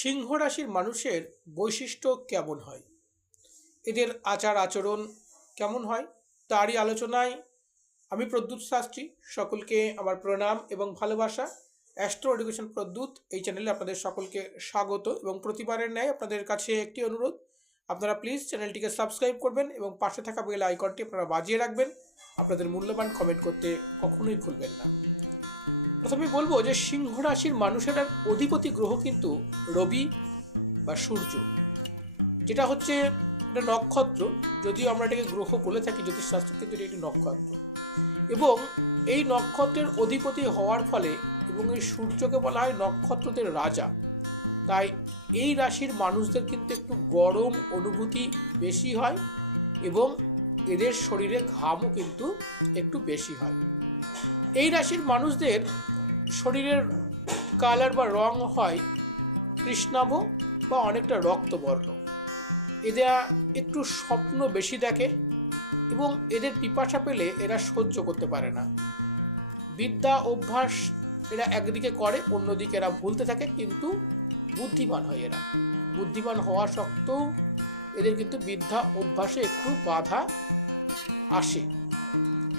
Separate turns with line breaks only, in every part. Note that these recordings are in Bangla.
সিংহ রাশির মানুষের বৈশিষ্ট্য কেমন হয়? এদের আচার আচরণ কেমন হয়? তারই আলোচনায় আমি প্রদ্যুৎ শাস্ত্রী। সকলকে আমার প্রণাম এবং ভালোবাসা। অ্যাস্ট্রো এডুকেশন প্রদ্যুৎ এই চ্যানেলে আপনাদের সকলকে স্বাগত এবং প্রতিবারের ন্যায় আপনাদের কাছে একটি অনুরোধ। আপনারা প্লিজ চ্যানেলটিকে সাবস্ক্রাইব করবেন এবং পাশে থাকা বেল আইকনটি আপনারা বাজিয়ে রাখবেন। আপনাদের মূল্যবান কমেন্ট করতে কখনোই ভুলবেন না। প্রথমে বলব যে সিংহ রাশির মানুষের অধিপতি গ্রহ কিন্তু রবি বা সূর্য। যেটা হচ্ছে একটা নক্ষত্র, যদিও আমরা এটাকে গ্রহ বলে থাকি, জ্যোতিষশাস্ত্র কিন্তু এটি একটি নক্ষত্র। এবং এই নক্ষত্রের অধিপতি হওয়ার ফলে এবং এই সূর্যকে বলা হয় নক্ষত্রদের রাজা, তাই এই রাশির মানুষদের কিন্তু একটু গরম অনুভূতি বেশি হয় এবং এদের শরীরে ঘামও কিন্তু একটু বেশি হয়। এই রাশির মানুষদের শরীরের কালার বা রং হয় কৃষ্ণাভ বা অনেকটা রক্তবর্ণ। এরা একটু স্বপ্ন বেশি দেখে এবং এদের পিপাসা পেলে এরা সহ্য করতে পারে না। বিদ্যা, অভ্যাস এরা একদিকে করে, অন্যদিকে এরা ভুলতে থাকে কিন্তু বুদ্ধিমান হয় এরা। বুদ্ধিমান হওয়া সত্ত্বেও এদের কিন্তু বিদ্যা, অভ্যাসে একটু বাধা আসে।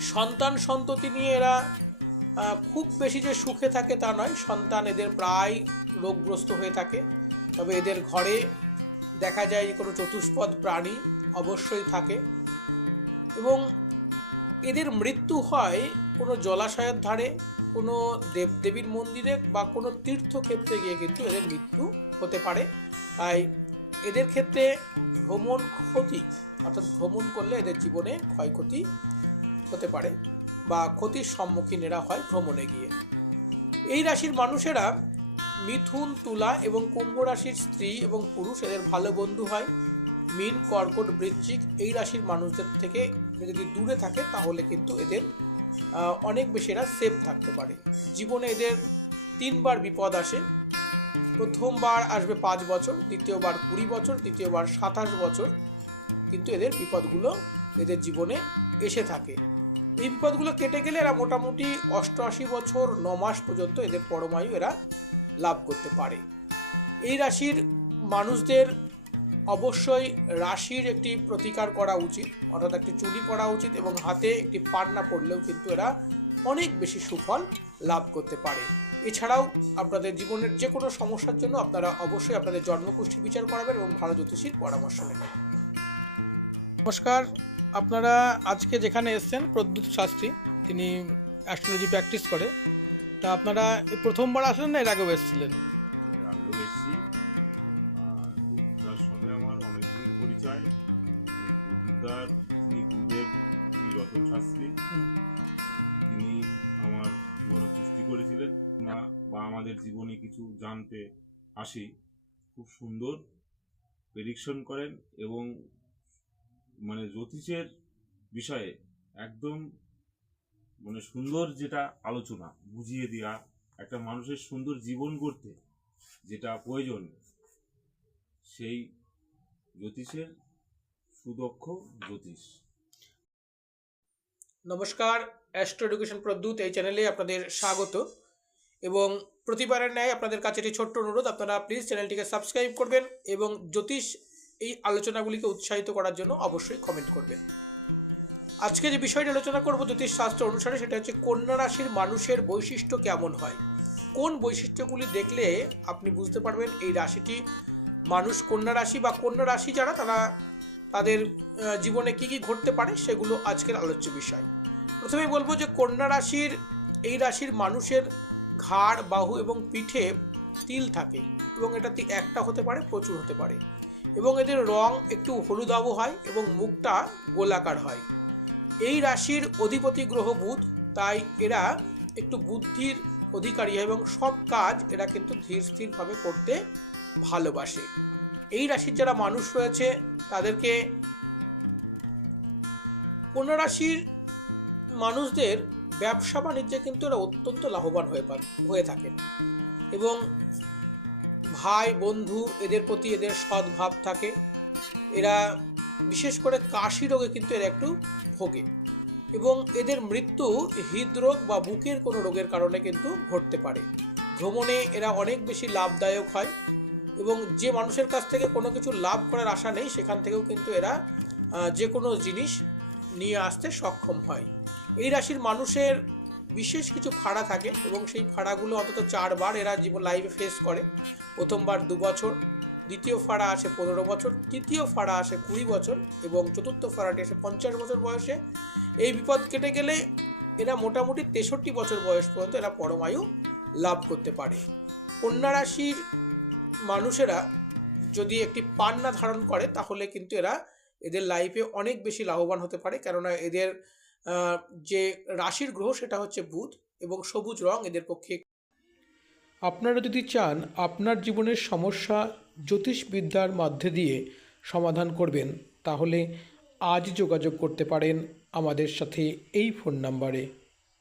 সন্তান সন্ততি নিয়ে এরা খুব বেশি যে সুখে থাকে তা নয়, সন্তান এদের প্রায় রোগগ্রস্ত হয়ে থাকে। তবে এদের ঘরে দেখা যায় কোনো চতুষ্পদ প্রাণী অবশ্যই থাকে। এবং এদের মৃত্যু হয় কোনো জলাশয়ের ধারে, কোনো দেবদেবীর মন্দিরে বা কোনো তীর্থক্ষেত্রে গিয়ে কিন্তু এদের মৃত্যু হতে পারে। তাই এদের ক্ষেত্রে ভ্রমণ ক্ষতি, অর্থাৎ ভ্রমণ করলে এদের জীবনে ক্ষয়ক্ষতি হতে পারে। বা ক্ষতির সম্মুখীন এরা হয় ভ্রমণে গিয়ে। এই রাশির মানুষেরা মিথুন, তুলা এবং কুম্ভ রাশির স্ত্রী এবং পুরুষ এদের ভালো বন্ধু হয়। মীন, কর্কট, বৃশ্চিক এই রাশির মানুষদের থেকে যদি দূরে থাকে তাহলে কিন্তু এদের অনেক বেশি এরা সেফ থাকতে পারে। জীবনে এদের তিনবার বিপদ আসে। প্রথমবার আসবে পাঁচ বছর, দ্বিতীয়বার কুড়ি বছর, তৃতীয়বার সাতাশ বছর। কিন্তু এদের বিপদগুলো এদের জীবনে এসে থাকে। এই বিপদগুলো কেটে গেলে এরা মোটামুটি অষ্টআশি বছর ন মাস পর্যন্ত এদের পরমায়ু এরা লাভ করতে পারে। এই রাশির মানুষদের অবশ্যই রাশির একটি প্রতিকার করা উচিত, অর্থাৎ একটি চুরি পরা উচিত এবং হাতে একটি পান্না পড়লেও কিন্তু এরা অনেক বেশি সুফল লাভ করতে পারে। এছাড়াও আপনাদের জীবনের যে কোনো সমস্যার জন্য আপনারা অবশ্যই আপনাদের জন্মকুষ্ঠী বিচার করাবেন এবং ভালো জ্যোতিষীর পরামর্শ নেবেন। নমস্কার। আপনারা আজকে যেখানে এসেছেন প্রদ্যুৎ শাস্ত্রী তিনি অ্যাস্ট্রোলজি প্র্যাকটিস করে। তা আপনারা প্রথমবার আসলেন না এর আগেও এসেছিলেন?
আগেও এসেছি। বুদ্ধদার সঙ্গে আমার অনেকদিন পরিচয়। বুদ্ধদার গুরুদেব শ্রী রতন শাস্ত্রী। তিনি আমার জীবনে সৃষ্টি করেছিলেন। না বা আমাদের জীবনে কিছু জানতে আসি। খুব সুন্দর। প্রেডিকশন করেন এবং মানে জ্যোতিষের বিষয়ে একদম মানে সুন্দর যেটা আলোচনা, বুঝিয়ে দেওয়া একটা মানুষের সুন্দর জীবন করতে যেটা প্রয়োজন, সেই জ্যোতিষের সুদক্ষ জ্যোতিষ।
নমস্কার অ্যাস্ট্রো এডুকেশন প্রদ্যুৎ এই চ্যানেলে আপনাদের স্বাগত এবং প্রতিবারের ন্যায় আপনাদের কাছে একটি ছোট্ট অনুরোধ, আপনারা প্লিজ চ্যানেলটিকে সাবস্ক্রাইব করবেন এবং জ্যোতিষ এই আলোচনাগুলিকে উৎসাহিত করার জন্য অবশ্যই কমেন্ট করবেন। আজকে যে বিষয়টি আলোচনা করব জ্যোতিষ শাস্ত্র অনুসারে সেটা হচ্ছে কন্যা রাশির মানুষের বৈশিষ্ট্য কেমন হয়? কোন বৈশিষ্ট্যগুলি দেখলে আপনি বুঝতে পারবেন এই রাশিটি মানুষ কন্যা রাশি বা কন্যা রাশি যারা, তারা তাদের জীবনে কি কি ঘটতে পারে সেগুলো আজকের আলোচ্য বিষয়। প্রথমে বলব যে কন্যা রাশির, এই রাশির মানুষের ঘাড়, বাহু এবং পিঠে তিল থাকে এবং এটা একটা হতে পারে, প্রচুর হতে পারে। এবং এদের রং একটু হলুদাভ হয় এবং মুখটা গোলাকার হয়। এই রাশির অধিপতি গ্রহ বুধ, তাই এরা একটু বুদ্ধির অধিকারী হয় এবং সব কাজ এরা কিন্তু ধীর স্থিরভাবে করতে ভালোবাসে। এই রাশির যারা মানুষ রয়েছে, তাদেরকে কোন রাশির মানুষদের ব্যবসা বাণিজ্যে কিন্তু এরা অত্যন্ত লাভবান হয়ে হয়ে থাকেন। এবং ভাই, বন্ধু, এদের প্রতি এদের সদ্ভাব থাকে। এরা বিশেষ করে কাশি রোগে কিন্তু এরা একটু ভোগে। এবং এদের মৃত্যু হৃদরোগ বা বুকের কোনো রোগের কারণে কিন্তু ঘটতে পারে। ভ্রমণে এরা অনেক বেশি লাভদায়ক হয় এবং যে মানুষের কাছ থেকে কোনো কিছু লাভ করার আশা নেই, সেখান থেকেও কিন্তু এরা যে কোনো জিনিস নিয়ে আসতে সক্ষম হয়। এই রাশির মানুষের বিশেষ কিছু ফাড়া থাকে এবং সেই ফাড়াগুলো অন্তত চারবার এরা জীবন লাইফে ফেস করে। প্রথমবার দু বছর, দ্বিতীয় ফাড়া আসে পনেরো বছর, তৃতীয় ফাড়া আসে কুড়ি বছর এবং চতুর্থ ফাড়াটি আসে পঞ্চাশ বছর বয়সে। এই বিপদ কেটে গেলে এরা মোটামুটি তেষট্টি বছর বয়স পর্যন্ত এরা পরমায়ু লাভ করতে পারে। কন্যা রাশির মানুষেরা যদি একটি পান্না ধারণ করে তাহলে কিন্তু এরা এদের লাইফে অনেক বেশি লাভবান হতে পারে। কেননা এদের যে রাশির গ্রহ সেটা হচ্ছে বুধ এবং সবুজ রং এদের পক্ষে আপনারা যদি চান আপনার জীবনের সমস্যা জ্যোতিষবিদ্যার মধ্যে দিয়ে সমাধান করবেন, তাহলে আজ যোগাযোগ করতে পারেন আমাদের সাথে এই ফোন নাম্বারে।